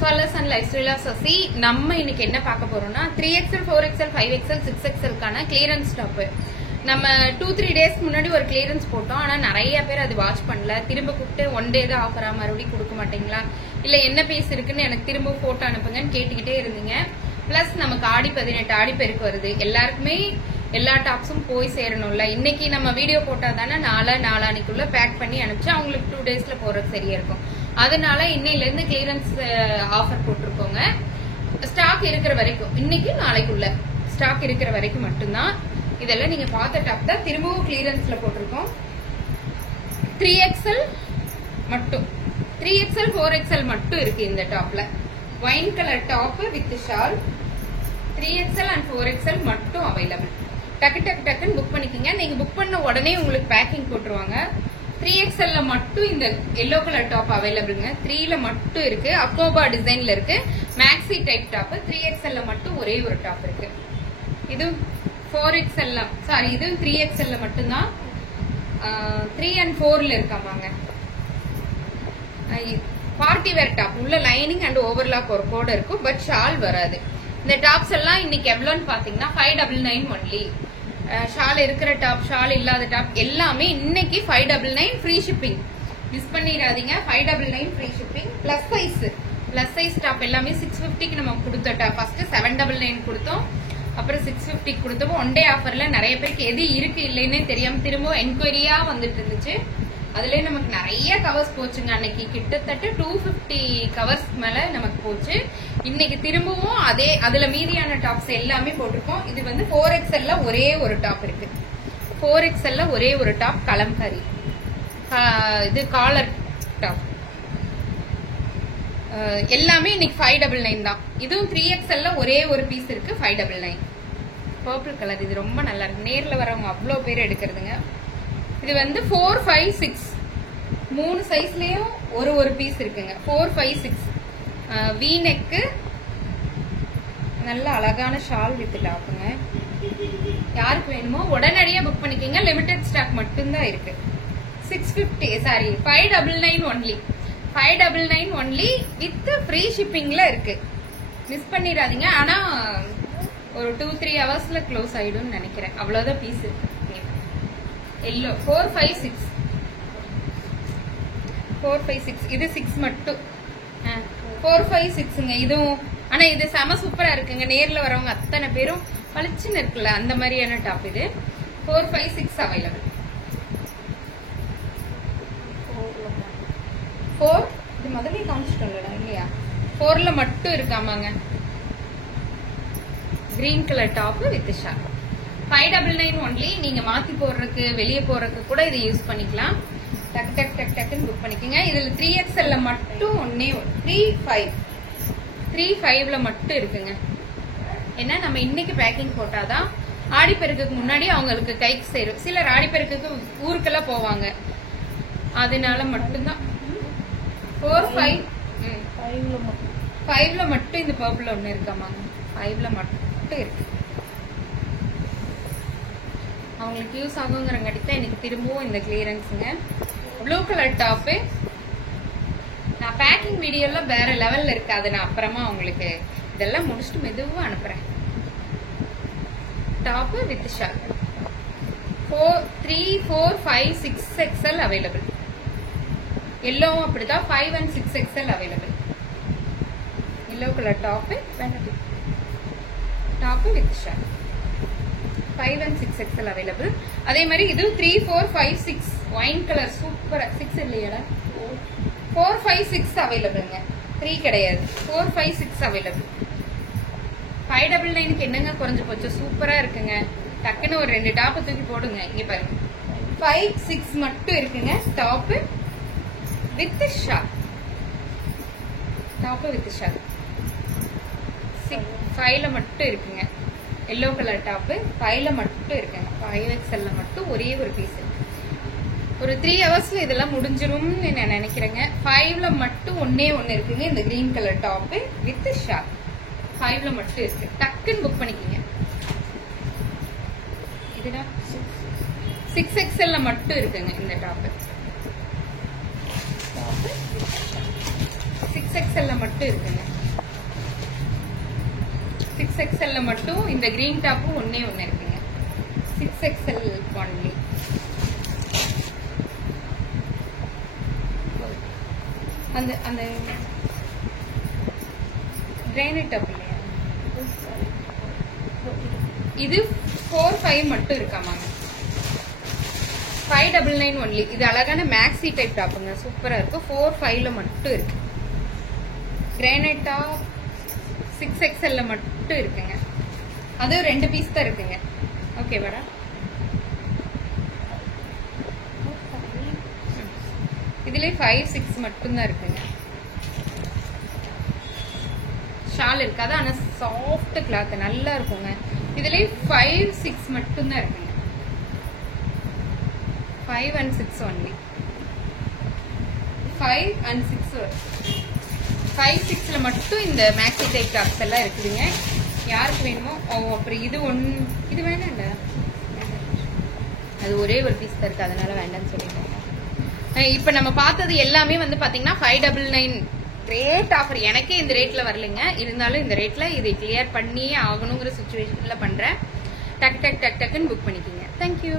Dresswallers and Lifestyle Sasi நம்ம இன்னைக்கு என்ன பார்க்க போறோம்னா 3XL 4XL 5XL 6XL கான கிளியரன்ஸ் டாப். நம்ம 2-3 டேஸ் முன்னாடி ஒரு கிளியரன்ஸ் போட்டோம். ஆனா நிறைய பேர் அது வாட்ச் பண்ணல. திரும்ப கூப்பிட்டு ஒன் டே தான் ஆஃபரா மறுபடியும் கொடுக்க மாட்டீங்களா, இல்ல என்ன பீஸ் இருக்குன்னு எனக்கு திரும்ப போட்டோ அனுப்புங்கன்னு கேட்டுக்கிட்டே இருந்தீங்க. பிளஸ் நமக்கு ஆடி 18 ஆடி பெருக்கு வருது. எல்லாருக்குமே எல்லா டாப்ஸும் போய் சேரணும்ல. இன்னைக்கு நம்ம வீடியோ போட்டா தானே நாளானிக்குள்ள பேக் பண்ணி அனுப்பிச்சு அவங்களுக்கு 2 டேஸ்ல போறது சரியா இருக்கும். அதனால இன்னையில இருந்து கிளியரன்ஸ் ஆஃபர் போட்டிருக்கோங்க. ஸ்டாக் இருக்கிற வரைக்கும், இன்னைக்கு நாளைக்குள்ள ஸ்டாக் இருக்கிற வரைக்கும் மட்டும்தான். இதெல்லாம் நீங்க பார்த்த டாப் தான் திரும்பவும் கிளியரன்ஸ்ல போட்டிருக்கோம். 3XL மட்டும், 3XL 4XL மட்டும் இருக்கு இந்த டாப்ல. Wine colour top with shawl 3XL and 4XL மட்டும் அவைலபிள். டக்குன்னு புக் பண்ணிக்கோங்க. நீங்க புக் பண்ண உடனே உங்களுக்கு பேக்கிங் போட்டுருவாங்க. 3XL மட்டும் இந்த எல்லோ கலர் டாப் அவைலபிள்ங்க. 3ல மட்டும் இருக்கு. அக்கோபா டிசைன்ல இருக்கு. Maxi type top. 3XL மட்டும் ஒரே ஒரு டாப் இருக்கு. இது 4XL, சாரி இது 3XL மட்டும்தான். 3 and 4ல இருக்காமாங்க. பார்ட்டி வேர் டாப் உள்ள லைனிங் அண்ட் ஓவர்லாக் ஒரு கோட் இருக்கும். பட் ஷால் வராது. இந்த டாப்ஸ் எல்லாம் இன்னைக்கு எவ்வளோன்னு பாத்தீங்கன்னா 599 ஒன்லி. ஷால் இருக்கிற டாப், ஷால் இல்லாத டாப் எல்லாமே இன்னைக்கு 599 ஃப்ரீ ஷிப்பிங். மிஸ் பண்ணிடாதீங்க. 599 free shipping. Plus size top எல்லாமே 650க்கு நம்ம கொடுத்த டாப். ஃபர்ஸ்ட் 799 கொடுத்தோம், அப்புறம் 650 கொடுத்தோம். ஒன் டே ஆஃபர்ல நிறைய பேருக்கு எது இருக்கு இல்லைன்னே தெரியாம திரும்ப என்கொயரியா வந்துட்டு இருந்துச்சு. அதுல நமக்கு நிறைய கவர்ஸ் போச்சுங்க. அன்னைக்கு கிட்டத்தட்ட 250 கவர்ஸ் மேல நமக்கு போச்சு. இன்னைக்கு திரும்பவும் அதுல மீதியான டாப்ஸ் எல்லாமே போட்டிருக்கோம். இது வந்து 4XL ஒரே ஒரு டாப் இருக்கு. 4XL ஒரே ஒரு டாப் கலம்காரி. இது காலர் டாப் எல்லாமே இன்னைக்கு 599 தான். இதுவும் 3XL ஒரே ஒரு பீஸ் இருக்கு. 599 பர்பிள் கலர். இது ரொம்ப நல்லா இருக்கு. நேர்ல வரவங்க அவ்வளவு பேர் எடுக்கிறதுங்க. இது வந்து 4, 5, 6 மூணு சைஸ்லயும் ஒரு பீஸ் இருக்குங்க. 4, 5, 6 வி நெக்கு, நல்ல அழகான ஷால் வித் டாப்புங்க. யாருக்கு வேணுமோ உடனடியா புக் பண்ணிக்கோங்க. லிமிடெட் ஸ்டாக் மட்டும்தான் இருக்கு. 650, sorry 599 only. 599 only with free ஷிப்பிங்ல இருக்கு. மிஸ் பண்ணிடாதீங்க. ஆனா ஒரு 2-3 ஹவர்ஸ்ல க்ளோஸ் ஆயிடும் நினைக்கிறேன். அவ்வளவுதான் பீஸ் இருக்கு. எல்லோ 4, 5, 6 4, 5, 6 இது 6 மட்டும். 4, 5, 6ங்க இதுவும். ஆனா இது செம சூப்பரா இருக்குங்க. நேர்ல வரவங்க அத்தனை பேரும் பளிச்சுன்னு இருக்குல்ல, அந்த மாதிரியான டாப் இது. 4, 5, 6 அவைலபிள். 4 இது முதல்ல காமிச்சிட்டோம்லடா இல்லையா? 4ல மட்டும் இருக்காமாங்க. Green colour top with shawl. 599 only. நீங்க மாத்தி போடுறதுக்கு, வெளியே போறதுக்கு கூட இதை யூஸ் பண்ணிக்கலாம். டக்குன்னு புக் பண்ணிக்கோங்க. இதுல 3XL மட்டும் ஒன்னே 3.5ல மட்டும் இருக்குங்க. ஏன்னா நம்ம இன்னைக்கு பேக்கிங் போட்டாதான் ஆடிப்பெருக்குக்கு முன்னாடி அவங்களுக்கு கைக்கு சேரும். சிலர் ஆடிப்பெருக்குக்கு ஊருக்கெல்லாம் போவாங்க. அதனால மட்டும்தான் 4, 5ல மட்டும் இந்த பர்பிள் ஒண்ணு இருக்காமாங்க. 5ல மட்டும் இருக்கு. அவங்களுக்கு யூஸ் ஆகுங்கிறங்காட்டி தான் எனக்கு திரும்பவும் இந்த கிளியரன்ஸுங்க. Blue colour top. நான் பேக்கிங் வீடியோல வேற லெவல்ல இருக்கு. அதை நான் அப்புறமா உங்களுக்கு இதெல்லாம் முடிச்சுட்டு மெதுவா அனுப்புறேன். Top with shawl 3, 4, 5, 6XL available. எல்லோவும் அப்படிதான் 5 and 6XL available. Yellow colour top with shawl 5 and 6XL available. அதே மாதிரி இது 3, 4, 5, 6 ஒயின் கலர் சூப்பரா. 6 இல்லையாடா? 4, 5, 6 அவைலபிள்ங்க. 3 கிடையாது. 4, 5, 6 அவைலபிள். 599க்கு என்னங்க குறைஞ்சு போச்சு? சூப்பரா இருக்குங்க. டக்குன்னு ஒரு 2 டாப் தூக்கி போடுங்க. இங்க பாருங்க 5, 6 மட்டும் இருக்குங்க. Top with shawl. Top with shawl 5ல மட்டும் இருக்குங்க. எல்லோ கலர் டாப்பு 5ல மட்டும் இருக்குங்க. 5XL மட்டும் ஒரே ஒரு பீஸ் இருக்கு. ஒரு 3 ஹவர்ஸ்ல இதெல்லாம் முடிஞ்சிரும்னு நான் நினைக்கிறேங்க. 5ல மட்டும் ஒன்னே ஒன்னு இருக்குங்க. இந்த green colour top with shawl 5ல மட்டும் இருக்கு. டக்குன்னு புக் பண்ணிக்கோங்க. இதுதான் 6XL மட்டும் இருக்குங்க இந்த டாப்பு. 6XL 6XL மட்டும் இருக்குங்க. 6XL மட்டும் இந்த கிரீன் டாப்பும் ஒன்னே ஒன்னு இருக்குங்க. 6XL only. அந்த அந்த கிரானைட் டாப் இல்லையா, இது 4-5 மட்டும் இருக்காமாங்க. 599 ஒன்லி. இது அழகான மேக்ஸி டைப் டாப்புங்க, சூப்பரா இருக்கும். 4-5 மட்டும் இருக்கு. கிரானைட் டாப் 6XL மட்டும் இருக்குங்க. அதுவும் 2 பீஸ் தான் இருக்குங்க. ஓகே வரா. இதுல 5-6 மட்டும் தான் இருக்குங்க. ஷால் இருக்காது, ஆனா சாஃப்ட் கிளாத் நல்லா இருக்குங்க. இதுல 5-6 மட்டும் தான் இருக்குங்க. 5 and 6 only. 5 and 6. 5-6ல மட்டும் இந்த மேக்ஸி டைப் டாப்ஸ் எல்லாம் இருக்குதுங்க. யாருக்கு வேணுமோ. அப்புறம் இது வேணாம்ல, அது ஒரே ஒரு பீஸ் தான் இருக்கு, அதனால வேண்டாம்னு சொல்லிட்டாங்க. இப்ப நம்ம பார்த்தது எல்லாமே வந்து பாத்தீங்கன்னா 599 ரேட் ஆஃபர். எனக்கே இந்த ரேட்ல வரலைங்க, இருந்தாலும் இந்த ரேட்ல இதை கிளியர் பண்ணியே ஆகணுங்கிற சிச்சுவேஷன்ல பண்றேன். டக்குன்னு புக் பண்ணிக்கோங்க. தேங்க்யூ.